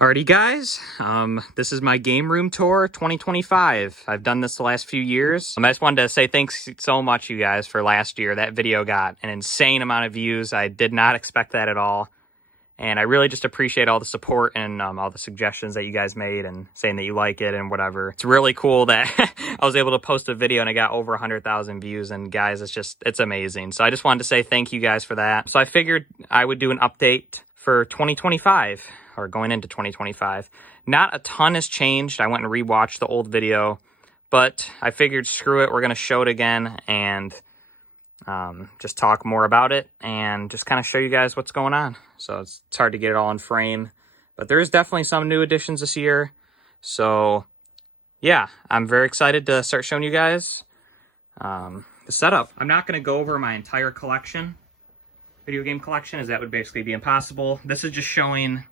Alrighty guys, this is my game room tour 2025. I've done this the last few years. I just wanted to say thanks so much, you guys, for last year. That video got an insane amount of views. I did not expect that at all. And I really just appreciate all the support and all the suggestions that you guys made and saying that you like it and whatever. It's really cool that I was able to post a video and I got over 100,000 views. And guys, it's amazing. So I just wanted to say thank you guys for that. So I figured I would do an update for 2025. Or going into 2025. Not a ton has changed. I went and rewatched the old video, but I figured screw it, we're going to show it again and just talk more about it and just kind of show you guys what's going on. So it's hard to get it all in frame, but there is definitely some new additions this year. So yeah, I'm very excited to start showing you guys the setup. I'm not going to go over my entire collection, video game collection, as that would basically be impossible. This is just showing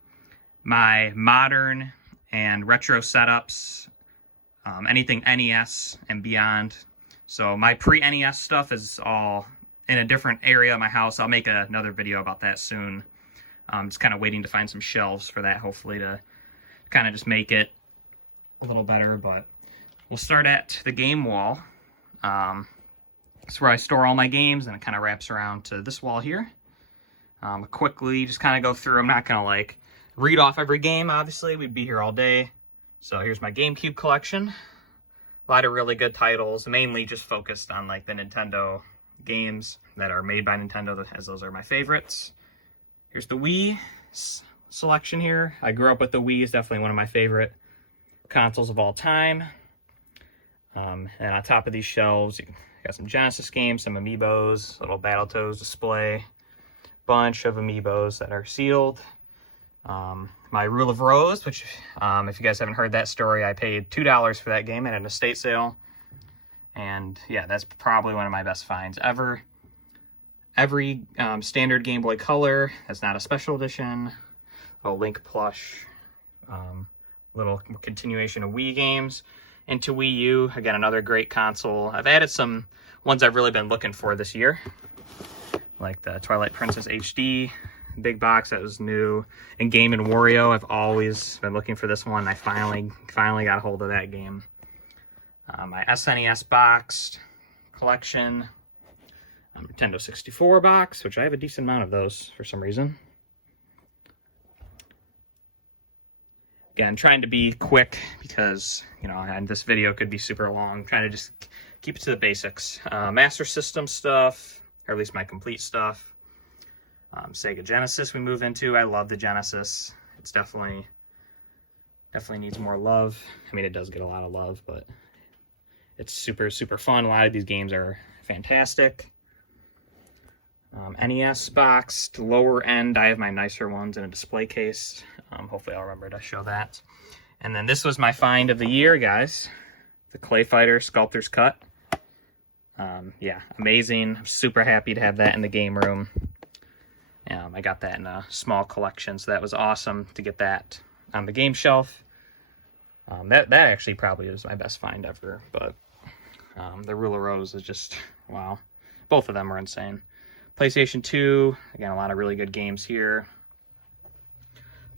my modern and retro setups, anything NES and beyond. So my pre-NES stuff is all in a different area of my house. I'll make another video about that soon. Just kind of waiting to find some shelves for that, hopefully, to kind of just make it a little better. But we'll start at the game wall. It's where I store all my games, and it kind of wraps around to this wall here. Quickly just kind of go through. I'm not going to read off every game, obviously. We'd be here all day. So here's my GameCube collection. A lot of really good titles, mainly just focused on the Nintendo games that are made by Nintendo, as those are my favorites. Here's the Wii selection here. I grew up with the Wii. It's definitely one of my favorite consoles of all time. And on top of these shelves, you got some Genesis games, some amiibos, little Battletoads display, bunch of amiibos that are sealed. My Rule of Rose, which, if you guys haven't heard that story, I paid $2 for that game at an estate sale. And yeah, that's probably one of my best finds ever. Every standard Game Boy Color, that's not a special edition. A Link plush, little continuation of Wii games. Into Wii U, again, another great console. I've added some ones I've really been looking for this year, like the Twilight Princess HD. Big box that was new, and Game & Wario. I've always been looking for this one. I finally got a hold of that game. My SNES boxed collection, Nintendo 64 box, which I have a decent amount of those for some reason. Again, trying to be quick because, and this video could be super long. Trying to just keep it to the basics. Master System stuff, or at least my complete stuff. Sega Genesis we move into. I love the Genesis. It's definitely needs more love. I mean, it does get a lot of love, but it's super, super fun. A lot of these games are fantastic. NES boxed, lower end. I have my nicer ones in a display case. Hopefully I'll remember to show that. And then this was my find of the year, guys. The Clay Fighter Sculptor's Cut. Yeah, amazing. I'm super happy to have that in the game room. I got that in a small collection, so that was awesome to get that on the game shelf. That actually probably is my best find ever, but the Rule of Rose is just, wow. Both of them are insane. PlayStation 2, again, a lot of really good games here.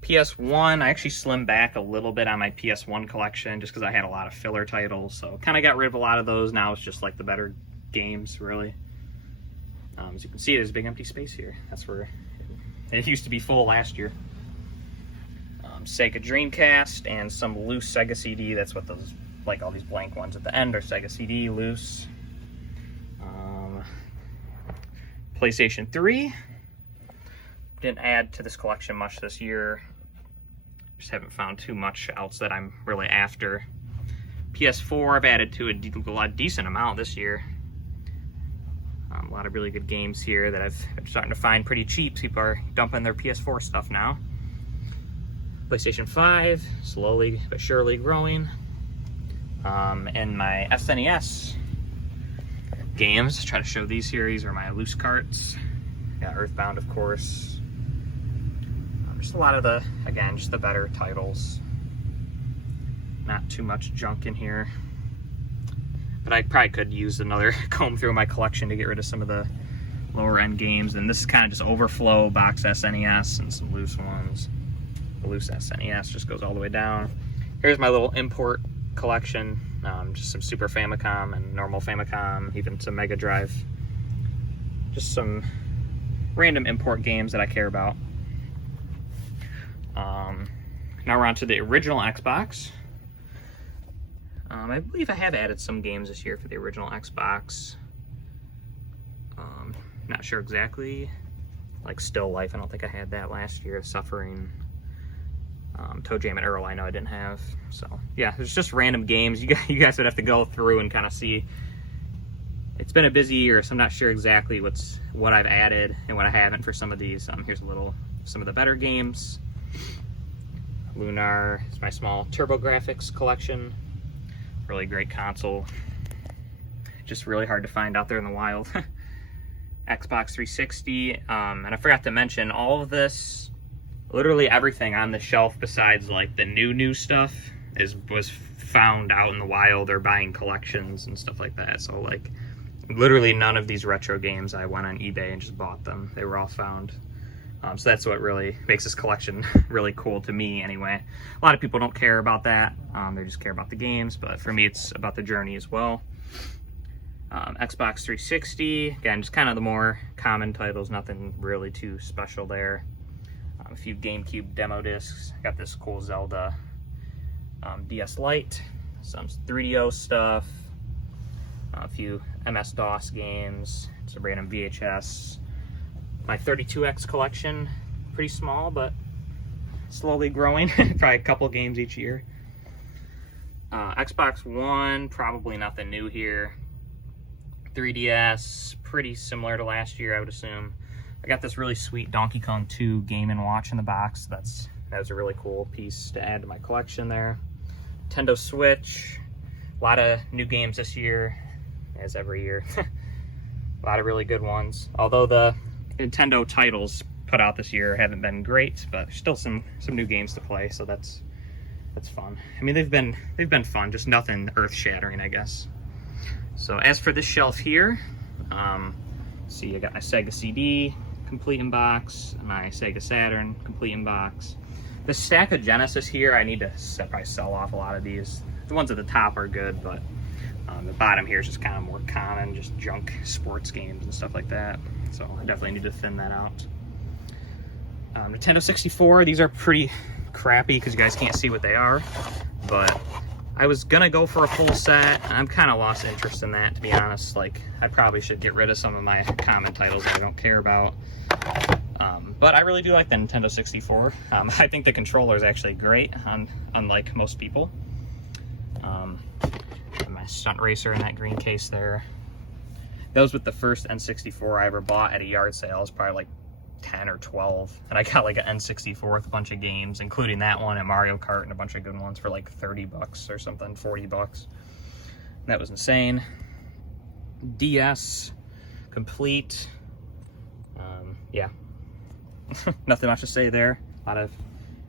PS1, I actually slimmed back a little bit on my PS1 collection just because I had a lot of filler titles, so kind of got rid of a lot of those. Now it's just the better games, really. As you can see, there's a big empty space here. That's where it used to be full last year. Sega Dreamcast and some loose Sega CD. That's what those, all these blank ones at the end are Sega CD, loose. PlayStation 3. Didn't add to this collection much this year. Just haven't found too much else that I'm really after. PS4, I've added to a decent amount this year. A lot of really good games here that I'm starting to find pretty cheap. People are dumping their PS4 stuff now. PlayStation 5, slowly but surely growing. And my SNES games, try to show these here. These are my loose carts. Got Earthbound, of course. Just a lot of just the better titles. Not too much junk in here. But I probably could use another comb through my collection to get rid of some of the lower end games. And this is kind of just overflow box SNES and some loose ones. loose SNES, just goes all the way down. Here's my little import collection, just some Super Famicom and normal Famicom, even some Mega Drive. Just some random import games that I care about. Now we're on to the original Xbox. I believe I have added some games this year for the original Xbox. Not sure exactly. Like Still Life, I don't think I had that last year. Suffering. Toe Jam and Earl, I know I didn't have. So yeah, there's just random games. You guys would have to go through and kind of see. It's been a busy year, so I'm not sure exactly what I've added and what I haven't for some of these. Here's some of the better games. Lunar is my small TurboGrafx collection. Really great console. Just really hard to find out there in the wild. Xbox 360, and I forgot to mention all of this, literally everything on the shelf besides like the new stuff was found out in the wild or buying collections and stuff like that. So like literally none of these retro games I went on eBay and just bought them. They were all found. So that's what really makes this collection really cool to me anyway. A lot of people don't care about that. They just care about the games, but for me it's about the journey as well. Xbox 360, again, just kind of the more common titles, nothing really too special there. A few GameCube demo discs. I got this cool Zelda DS Lite, some 3DO stuff, a few MS-DOS games, some random VHS. My 32X collection, pretty small, but slowly growing. Probably a couple games each year. Xbox One, probably nothing new here. 3DS, pretty similar to last year, I would assume. I got this really sweet Donkey Kong 2 Game & Watch in the box. That was a really cool piece to add to my collection there. Nintendo Switch, a lot of new games this year, as every year. A lot of really good ones. Although the Nintendo titles put out this year haven't been great, but there's still some new games to play, so that's fun. I mean, they've been fun, just nothing earth-shattering, I guess. So as for this shelf here, see, I got my Sega CD complete in box, my Sega Saturn complete in box. The stack of Genesis here, I need to probably sell off a lot of these. The ones at the top are good, but the bottom here is just kind of more common, just junk sports games and stuff like that. So I definitely need to thin that out. Nintendo 64, these are pretty crappy because you guys can't see what they are, but I was gonna go for a full set. I'm kind of lost interest in that, to be honest. Like, I probably should get rid of some of my common titles that I don't care about. But I really do like the Nintendo 64. I think the controller is actually great, unlike most people. My Stunt Racer in that green case there. Those with the first N64 I ever bought at a yard sale was probably like 10 or 12, and I got like an N64 with a bunch of games, including that one and Mario Kart and a bunch of good ones for like 30 bucks or something, 40 bucks. That was insane. DS complete. Yeah, nothing much to say there. A lot of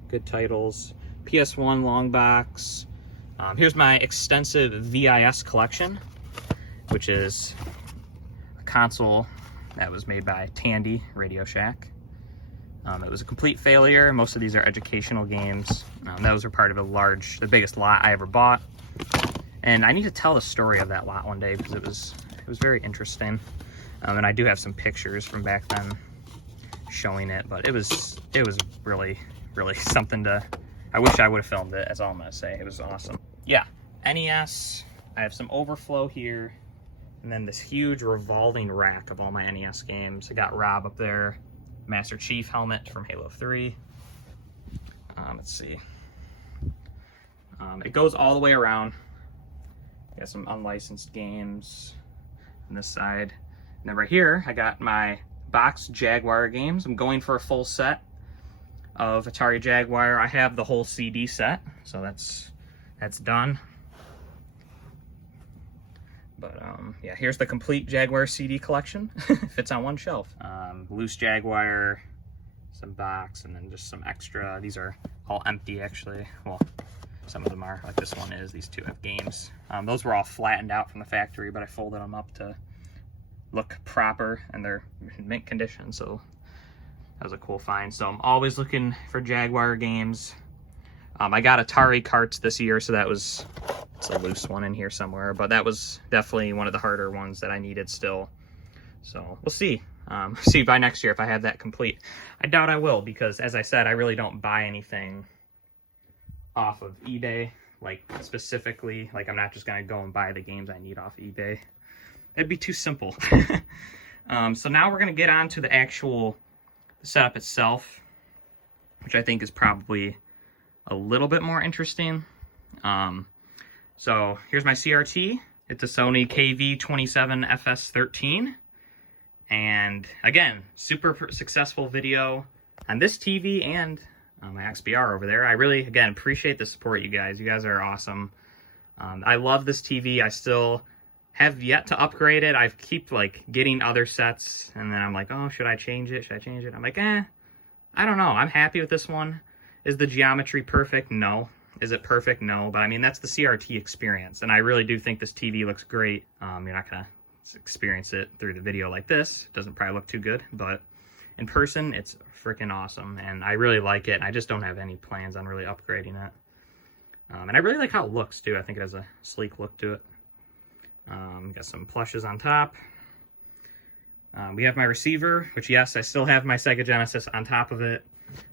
good titles. PS1 long box. Here's my extensive VIS collection, which is a console that was made by Tandy Radio Shack. It was a complete failure. Most of these are educational games. Those are part of the biggest lot I ever bought. And I need to tell the story of that lot one day because it was very interesting. And I do have some pictures from back then showing it, but it was really, really something to. I wish I would have filmed it. That's all I'm gonna say. It was awesome. Yeah, NES. I have some overflow here. And then this huge revolving rack of all my NES games. I got Rob up there, Master Chief helmet from Halo 3. Let's see. It goes all the way around. I got some unlicensed games on this side. And then right here, I got my box Jaguar games. I'm going for a full set of Atari Jaguar. I have the whole CD set, so that's done. But yeah, here's the complete Jaguar CD collection. Fits on one shelf. Loose Jaguar, some box, and then just some extra. These are all empty, actually. Well, some of them are, like this one is. These two have games. Those were all flattened out from the factory, but I folded them up to look proper, and they're in mint condition, so That was a cool find. So I'm always looking for Jaguar games. I got Atari carts this year, so that was, it's a loose one in here somewhere, but that was definitely one of the harder ones that I needed still. So we'll see. See by next year if I have that complete. I doubt I will, because as I said, I really don't buy anything off of eBay, like specifically. Like, I'm not just gonna go and buy the games I need off eBay. That'd be too simple. So now we're gonna get on to the actual setup itself, which I think is probably a little bit more interesting. So here's my CRT. It's a Sony KV27FS13. And again, super successful video on this TV and my XBR over there. I really, again, appreciate the support, you guys. You guys are awesome. I love this TV. I still have yet to upgrade it. I keep like getting other sets, and then I'm like, oh, should I change it? Should I change it? I'm like, I don't know. I'm happy with this one. Is the geometry perfect? No. Is it perfect? No. But I mean, that's the CRT experience, and I really do think this TV looks great. You're not gonna experience it through the video like this. It doesn't probably look too good, but in person, it's freaking awesome, and I really like it. And I just don't have any plans on really upgrading it. And I really like how it looks too. I think it has a sleek look to it. Got some plushes on top. We have my receiver, which, yes, I still have my Sega Genesis on top of it.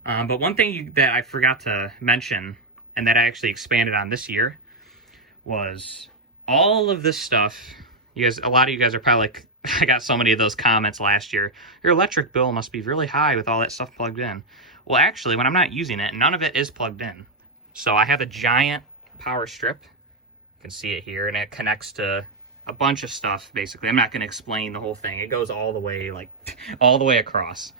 But one thing that I forgot to mention, and that I actually expanded on this year, was all of this stuff. You guys, a lot of you guys are probably like, I got so many of those comments last year. Your electric bill must be really high with all that stuff plugged in. Well, actually, when I'm not using it, none of it is plugged in. So I have a giant power strip. You can see it here, and it connects to a bunch of stuff, basically. I'm not going to explain the whole thing. It goes all the way, like, all the way across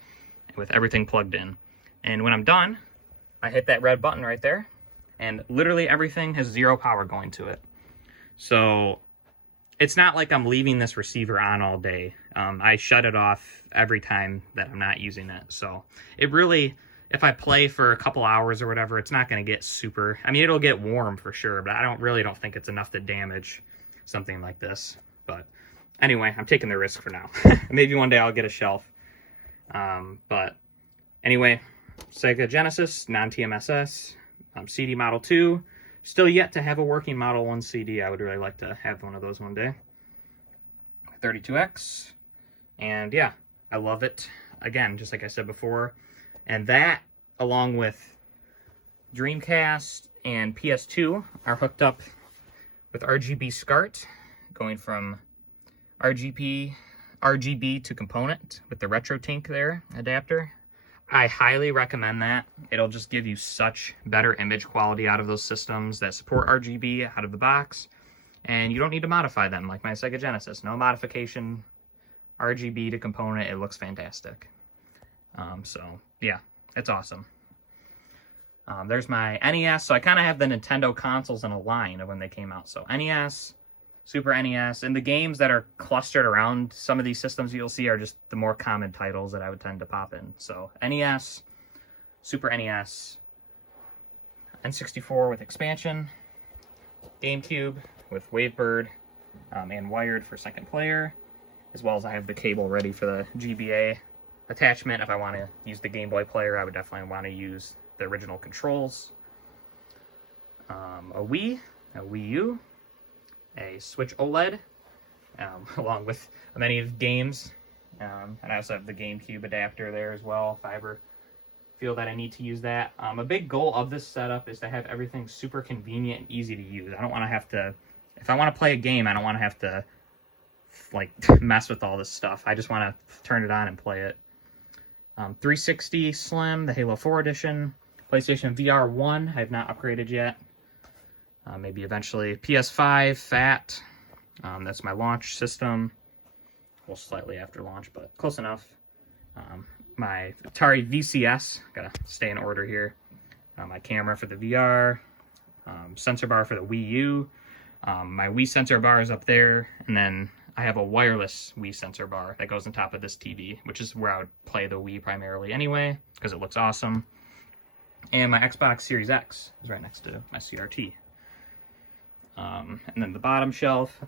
with everything plugged in. And when I'm done, I hit that red button right there, and literally everything has zero power going to it. So it's not like I'm leaving this receiver on all day. I shut it off every time that I'm not using it. So it really, if I play for a couple hours or whatever, it's not going to get super, I mean, it'll get warm for sure, but I don't think it's enough to damage something like this. But anyway, I'm taking the risk for now. Maybe one day I'll get a shelf. But anyway, Sega Genesis, non-TMSS, CD Model 2. Still yet to have a working Model 1 CD. I would really like to have one of those one day. 32X. And yeah, I love it. Again, just like I said before. And that, along with Dreamcast and PS2, are hooked up with RGB SCART, going from RGB to component with the RetroTink there adapter. I highly recommend that. It'll just give you such better image quality out of those systems that support RGB out of the box, and you don't need to modify them like my Sega Genesis. No modification, RGB to component. It looks fantastic. So yeah, it's awesome. There's my NES. So I kind of have the Nintendo consoles in a line of when they came out. So NES, Super NES, and the games that are clustered around some of these systems you'll see are just the more common titles that I would tend to pop in. So NES, Super NES, N64 with expansion, GameCube with Wavebird, and wired for second player, as well as I have the cable ready for the GBA attachment. If I want to use the Game Boy player, I would definitely want to use the original controls. A Wii U, a Switch OLED, along with many of the games. And I also have the GameCube adapter there as well, if I ever feel that I need to use that. A big goal of this setup is to have everything super convenient and easy to use. I don't want to have to, if I want to play a game, I don't want to have to like mess with all this stuff. I just want to turn it on and play it. 360 Slim, the Halo 4 edition, PlayStation VR 1, I have not upgraded yet. Maybe eventually. PS5 Fat, that's my launch system. Well, slightly after launch, but close enough. My Atari VCS, gotta stay in order here. My camera for the VR, sensor bar for the Wii U. My Wii sensor bar is up there, and then I have a wireless Wii sensor bar that goes on top of this TV, which is where I would play the Wii primarily anyway, because it looks awesome. And my Xbox Series X is right next to my CRT. And then the bottom shelf,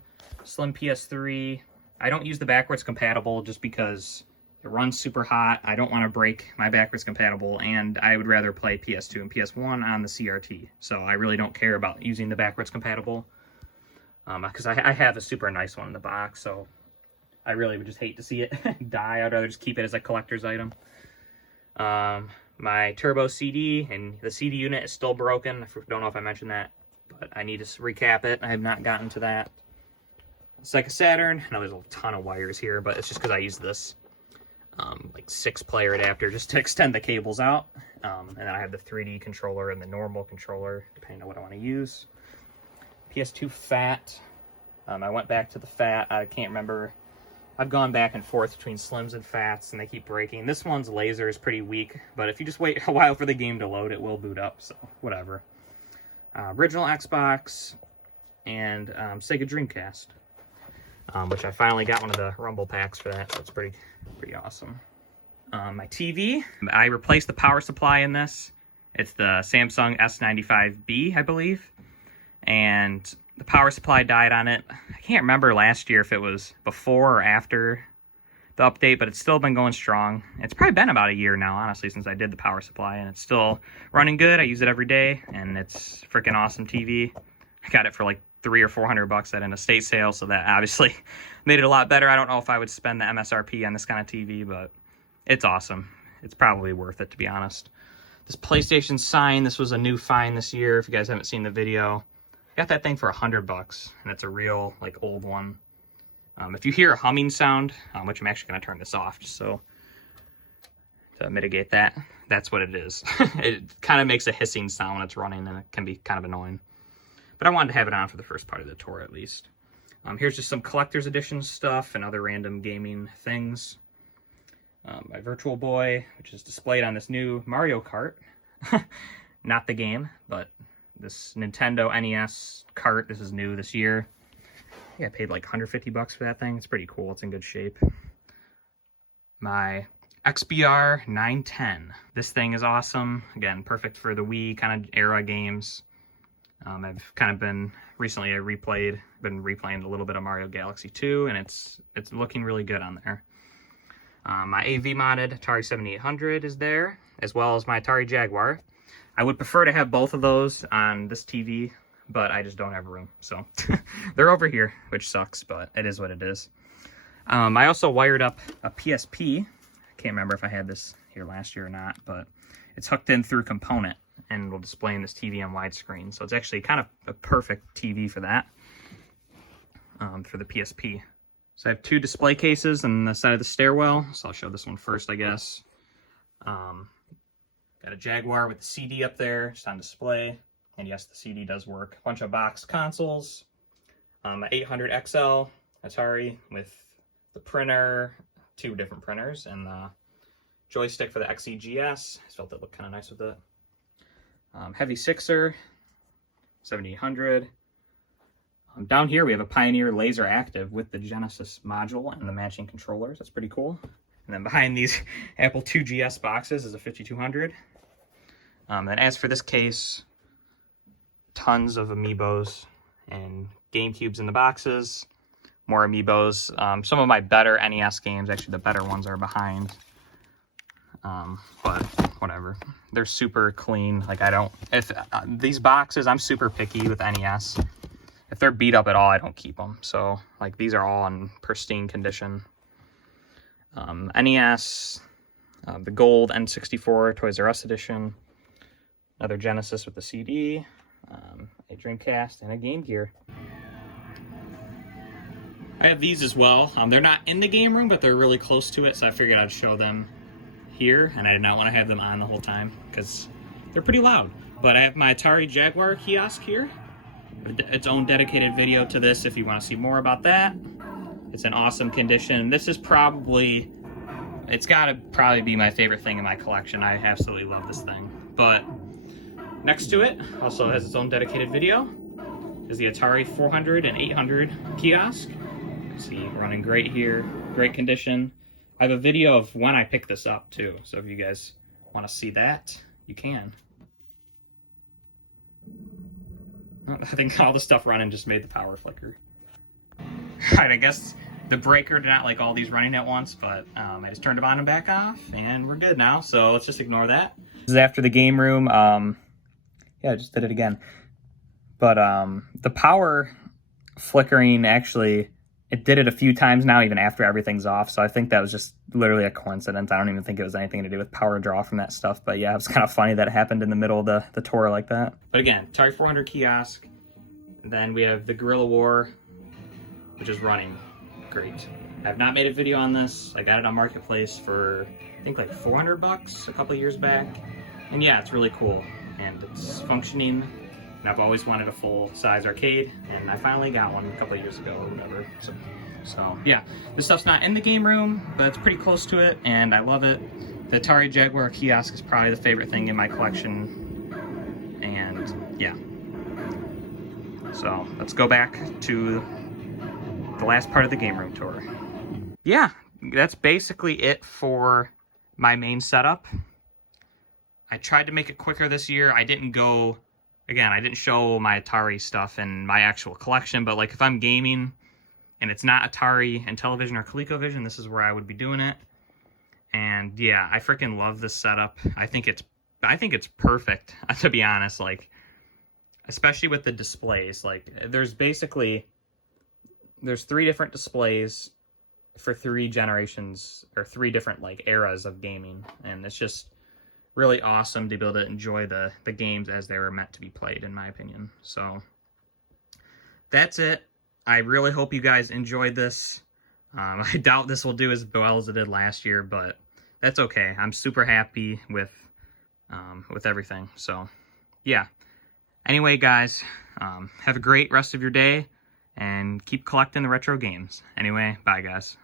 Slim PS3. I don't use the backwards compatible just because It runs super hot. I don't want to break my backwards compatible, and I would rather play PS2 and PS1 on the CRT. So I really don't care about using the backwards compatible, because I have a super nice one in the box, so I really would just hate to see it die. I'd rather just keep it as a collector's item. My turbo CD, and the CD unit is still broken. I don't know if I mentioned that, but I need to recap it. I have not gotten to that. Sega Saturn. I know there's a ton of wires here, but it's just because I use this like 6-player adapter just to extend the cables out. And then I have the 3D controller and the normal controller, depending on what I want to use. PS2 Fat. I went back to the Fat. I can't remember. I've gone back and forth between Slims and Fats, and they keep breaking. This one's laser is pretty weak, but if you just wait a while for the game to load, it will boot up, so whatever. Original Xbox and Sega Dreamcast, which I finally got one of the Rumble packs for that, so it's pretty awesome. My TV, I replaced the power supply in this. It's the Samsung S95B, I believe, and the power supply died on it. I can't remember last year if it was before or after the update, but it's still been going strong. It's probably been about a year now, honestly, since I did the power supply, and it's still running good. I use it every day, and it's freaking awesome TV. I got it for like $300 or $400 at an estate sale, so that obviously made it a lot better. I don't know if I would spend the MSRP on this kind of TV, but it's awesome. It's probably worth it, to be honest. This PlayStation sign, this was a new find this year. If you guys haven't seen the video, I got that thing for $100, and it's a real, like, old one. If you hear a humming sound, which I'm actually going to turn this off just so to mitigate that, that's what it is. It kind of makes a hissing sound when it's running, and it can be kind of annoying. But I wanted to have it on for the first part of the tour, at least. Here's just some collector's edition stuff and other random gaming things. My Virtual Boy, which is displayed on this new Mario Kart. Not the game, but this Nintendo NES cart. This is new this year. Yeah, I paid like $150 for that thing. It's pretty cool. It's in good shape. My XBR 910. This thing is awesome. Again, perfect for the Wii kind of era games. I've kind of been recently been replaying a little bit of Mario Galaxy 2, and it's looking really good on there. My AV modded Atari 7800 is there, as well as my Atari Jaguar. I would prefer to have both of those on this TV, but I just don't have room, so they're over here, which sucks, but it is what it is. I also wired up a PSP. I can't remember if I had this here last year or not, but it's hooked in through component and will display in this TV on widescreen, so it's actually kind of a perfect TV for that, for the PSP. So I have 2 display cases on the side of the stairwell, so I'll show this one first, I guess. Got a Jaguar with the CD up there, just on display. And yes, the CD does work. A bunch of box consoles. An 800XL Atari with the printer, 2 different printers, and the joystick for the XEGS. I felt it looked kind of nice with it. Heavy Sixer, 7800. Down here we have a Pioneer Laser Active with the Genesis module and the matching controllers. That's pretty cool. And then behind these Apple IIgs boxes is a 5200. And as for this case, tons of Amiibos and GameCubes in the boxes. More Amiibos. Some of my better NES games, actually the better ones, are behind. But whatever. They're super clean. Like, these boxes, I'm super picky with NES. If they're beat up at all, I don't keep them. So, like, these are all in pristine condition. NES, the gold N64 Toys R Us edition, another Genesis with the CD, a Dreamcast, and a Game Gear. I have these as well. They're not in the game room, but they're really close to it, so I figured I'd show them here, and I did not want to have them on the whole time because they're pretty loud. But I have my Atari Jaguar kiosk here, with its own dedicated video to this if you want to see more about that. It's in awesome condition. This is probably, it's got to probably be my favorite thing in my collection. I absolutely love this thing. But next to it, also has its own dedicated video, is the Atari 400 and 800 kiosk. You can see running great here, great condition. I have a video of when I picked this up too, so if you guys want to see that, you can. I think all the stuff running just made the power flicker. Alright, I guess the breaker did not like all these running at once, but I just turned them on and back off, and we're good now. So let's just ignore that. This is after the game room. Yeah, I just did it again. But the power flickering, actually, it did it a few times now, even after everything's off. So I think that was just literally a coincidence. I don't even think it was anything to do with power draw from that stuff. But yeah, it was kind of funny that it happened in the middle of the tour like that. But again, Atari 400 kiosk. And then we have the Guerrilla War, which is running great. I've not made a video on this. I got it on Marketplace for, I think, like 400 bucks a couple years back. And yeah, it's really cool. And it's functioning. And I've always wanted a full-size arcade, and I finally got one a couple of years ago or whatever. So yeah, this stuff's not in the game room, but it's pretty close to it, and I love it. The Atari Jaguar kiosk is probably the favorite thing in my collection, and yeah. So let's go back to the last part of the game room tour. Yeah, that's basically it for my main setup. I tried to make it quicker this year. I didn't go... Again, I didn't show my Atari stuff in my actual collection, but like if I'm gaming and it's not Atari and Television or ColecoVision, this is where I would be doing it. And yeah, I freaking love this setup. I think it's perfect, to be honest, like especially with the displays. Like there's 3 different displays for 3 generations or 3 different like eras of gaming, and it's just really awesome to be able to enjoy the games as they were meant to be played, in my opinion. So that's it. I really hope you guys enjoyed this. I doubt this will do as well as it did last year, but that's okay. I'm super happy with everything. So yeah. Anyway, guys, have a great rest of your day and keep collecting the retro games. Anyway, bye, guys.